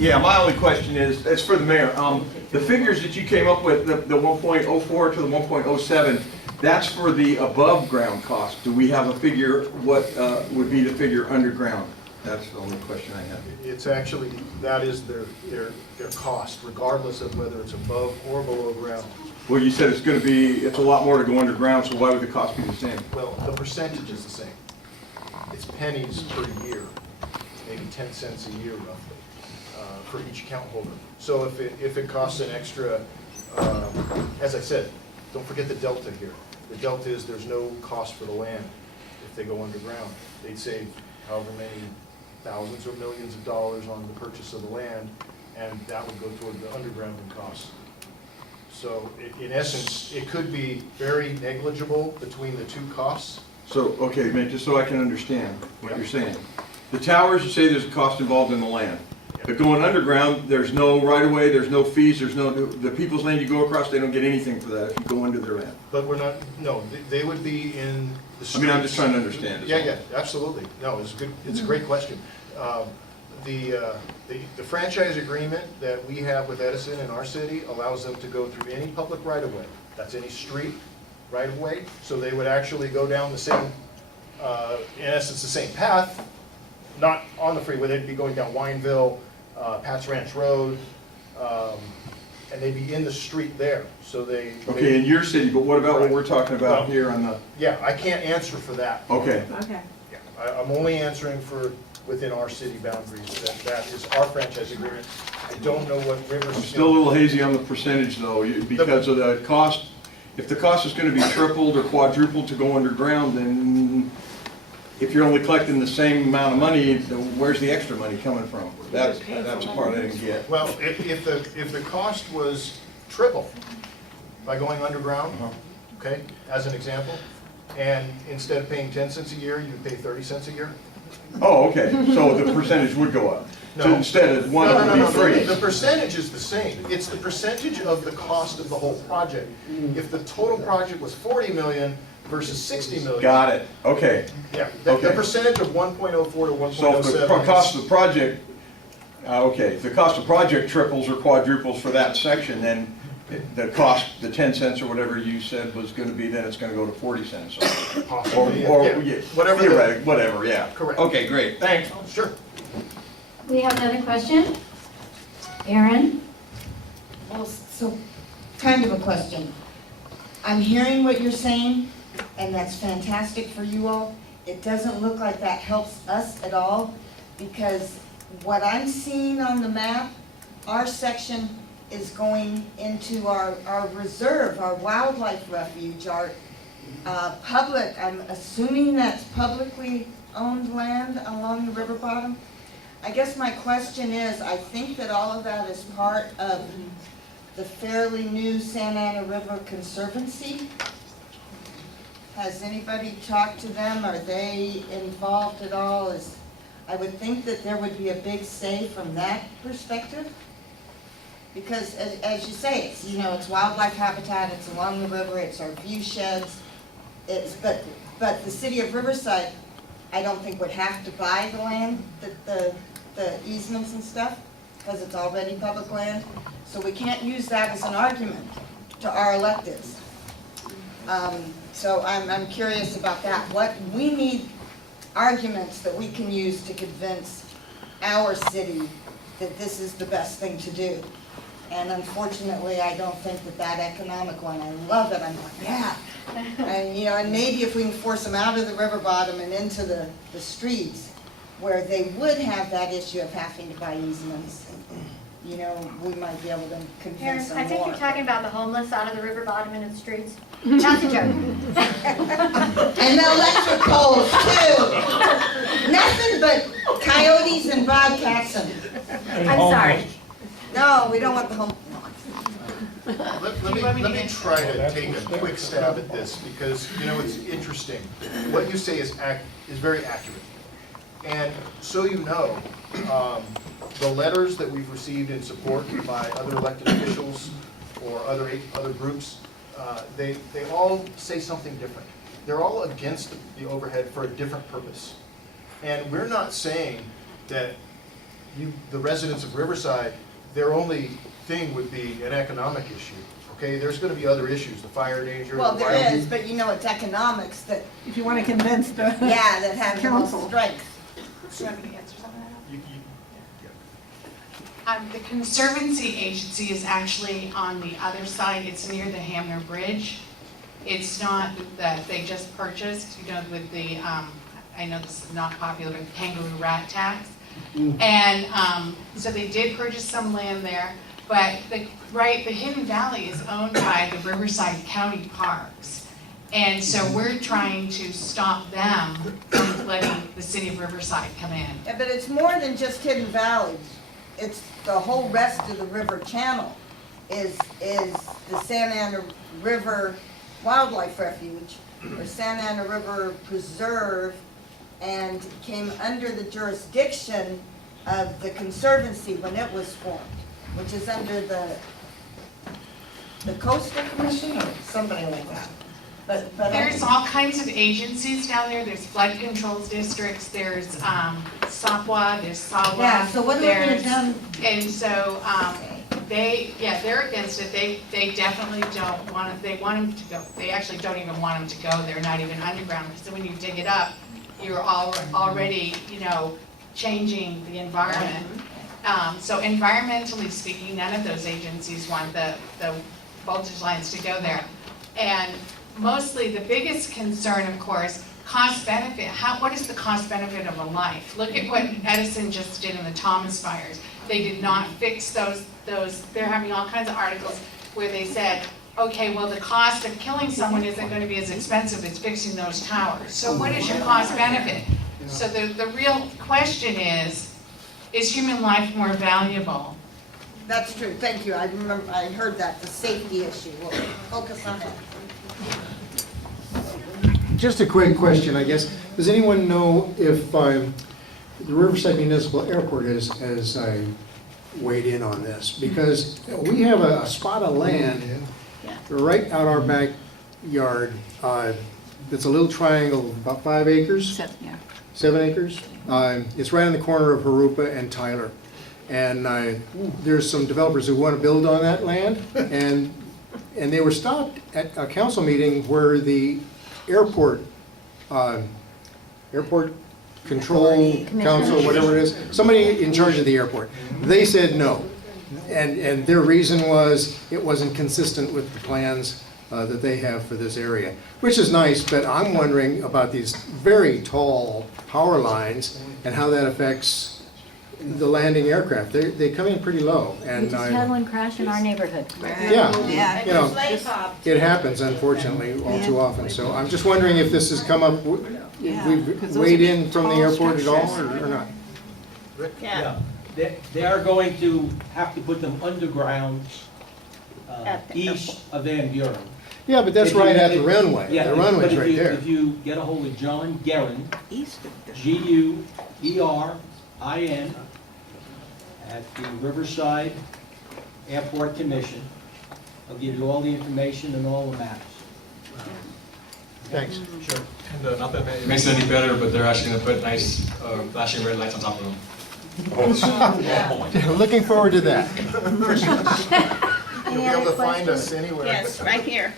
Yeah, my only question is, it's for the mayor. The figures that you came up with, the 1.04 to the 1.07, that's for the above ground cost. Do we have a figure, what would be the figure underground? That's the only question I have. It's actually, that is their cost, regardless of whether it's above or below ground. Well, you said it's a lot more to go underground, so why would the cost be the same? Well, the percentage is the same. It's pennies per year, maybe 10 cents a year roughly, for each account holder. So if it costs an extra, as I said, don't forget the delta here. The delta is there's no cost for the land if they go underground. They'd save however many thousands or millions of dollars on the purchase of the land, and that would go toward the undergrounding costs. So in essence, it could be very negligible between the two costs. So, okay, man, just so I can understand what you're saying. The towers, you say there's a cost involved in the land. But going underground, there's no right-of-way, there's no fees, the people's land you go across, they don't get anything for that if you go under their land. But we're not, no, they would be in the streets. I mean, I'm just trying to understand. Yeah, absolutely. No, it's good. It's a great question. The franchise agreement that we have with Edison in our city allows them to go through any public right-of-way. That's any street right-of-way. So they would actually go down the same, in essence, the same path, not on the freeway. They'd be going down Wineville, Pat's Ranch Road, and they'd be in the street there. So Okay, in your city, but what about what we're talking about here on the? Yeah, I can't answer for that. Okay. Okay. Yeah, I'm only answering for within our city boundaries. That is our franchise agreement. I don't know what Riverside. I'm still a little hazy on the percentage though, because of the cost. If the cost is going to be tripled or quadrupled to go underground, then if you're only collecting the same amount of money, where's the extra money coming from? That's the part I didn't get. Well, if the cost was triple by going underground, okay, as an example, and instead of paying 10 cents a year, you'd pay 30 cents a year. Oh, okay, so the percentage would go up. No. So instead of one, it would be free. The percentage is the same. It's the percentage of the cost of the whole project. If the total project was 40 million versus 60 million. Got it, okay. Yeah, the percentage of 1.04 to 1.07. So if the cost of the project, okay, if the cost of project triples or quadruples for that section, then the cost, the 10 cents or whatever you said was going to be, then it's going to go to 40 cents. Possibly, Or yeah. whatever, yeah. Correct. Okay, great, thanks. Sure. We have another question. Aaron? Well, so, kind of a question. I'm hearing what you're saying, and that's fantastic for you all. It doesn't look like that helps us at all, because what I'm seeing on the map, our section is going into our reserve, our wildlife refuge, our public, I'm assuming that's publicly owned land along the river bottom. I guess my question is, I think that all of that is part of the fairly new Santa Ana River Conservancy. Has anybody talked to them? Are they involved at all? I would think that there would be a big say from that perspective. Because as you say, it's wildlife habitat, it's along the river, it's our view sheds. But the city of Riverside, I don't think would have to buy the land, the easements and stuff, because it's already public land. So we can't use that as an argument to our electeds. So I'm curious about that. What we need arguments that we can use to convince our city that this is the best thing to do. And unfortunately, I don't think that economic one, I love it, I'm like, yeah. And and maybe if we can force them out of the river bottom and into the streets, where they would have that issue of having to buy easements, we might be able to convince them more. I think you're talking about the homeless out of the river bottom and in the streets. That's a joke. And the electric poles too. Nothing but coyotes and bobcats and, I'm sorry. no, we don't want the home. Let me try to take a quick stab at this, because it's interesting. What you say is very accurate. And so the letters that we've received in support by other elected officials or other groups, they all say something different. They're all against the overhead for a different purpose. And we're not saying that the residents of Riverside, their only thing would be an economic issue, okay? There's gonna be other issues, the fire danger. Well, the there wild- is, but you know, it's economics that, If you want to convince the. yeah, that have the most Council. strength. Do you want me to answer some of that? Yeah. The Conservancy Agency is actually on the other side, it's near the Hamner Bridge. It's not that they just purchased, you know, with the, I know this is not popular, but the kangaroo rat tax. And so they did purchase some land there, but the Hidden Valley is owned by the Riverside County Parks. And so we're trying to stop them from letting the city of Riverside come in. Yeah, but it's more than just Hidden Valley. It's the whole rest of the river channel is the Santa Ana River Wildlife Refuge, or Santa Ana River Preserve, and came under the jurisdiction of the Conservancy when it was formed, which is under the Coastal Commission or somebody like that. But There's all kinds of agencies down there, there's flood control districts, there's SAPWA, there's SAWA. yeah, so what have you there's- done? And so, they're against it, they definitely don't want it, they want them to go, they actually don't even want them to go, they're not even underground, because when you dig it up, you're already, you know, changing the environment. So environmentally speaking, none of those agencies want the voltage lines to go there. And mostly, the biggest concern, of course, cost benefit. What is the cost benefit of a life? Look at what Edison just did in the Thomas fires. They did not fix those, they're having all kinds of articles where they said, okay, well, the cost of killing someone isn't gonna be as expensive as fixing those towers. So what is your cost benefit? So the real question is human life more valuable? That's true, thank you, I remember, I heard that, the safety issue, we'll focus on that. Just a quick question, I guess. Does anyone know if the Riverside Municipal Airport has weighed in on this? Because we have a spot of land right out our backyard. It's a little triangle, about 5 acres. 7 acres. It's right on the corner of Harupa and Tyler. And there's some developers who want to build on that land. And they were stopped at a council meeting where the airport control council, whatever it is, somebody in charge of the airport, they said no. And their reason was it wasn't consistent with the plans that they have for this area, which is nice, but I'm wondering about these very tall power lines and how that affects the landing aircraft. They come in pretty low. We And just had one crash in our neighborhood. yeah, Yeah. you know, it happens unfortunately all too often. So I'm just wondering if this has come up, if we've weighed in from the airport at all or not? Yeah, they are going to have to put them underground, At the east of Van Buren. Yeah, but that's If you- right at the runway. Yeah, The runway's but if right you- there. If you get a hold of John Guerin, East of the. Guerin, at the Riverside Airport Commission, I'll give you all the information and all the maps. Thanks. Sure. And not that it makes it any better, but they're actually going to put nice flashing red lights on top of them. Looking forward to that. You'll be able to find us anywhere. Yes, right here.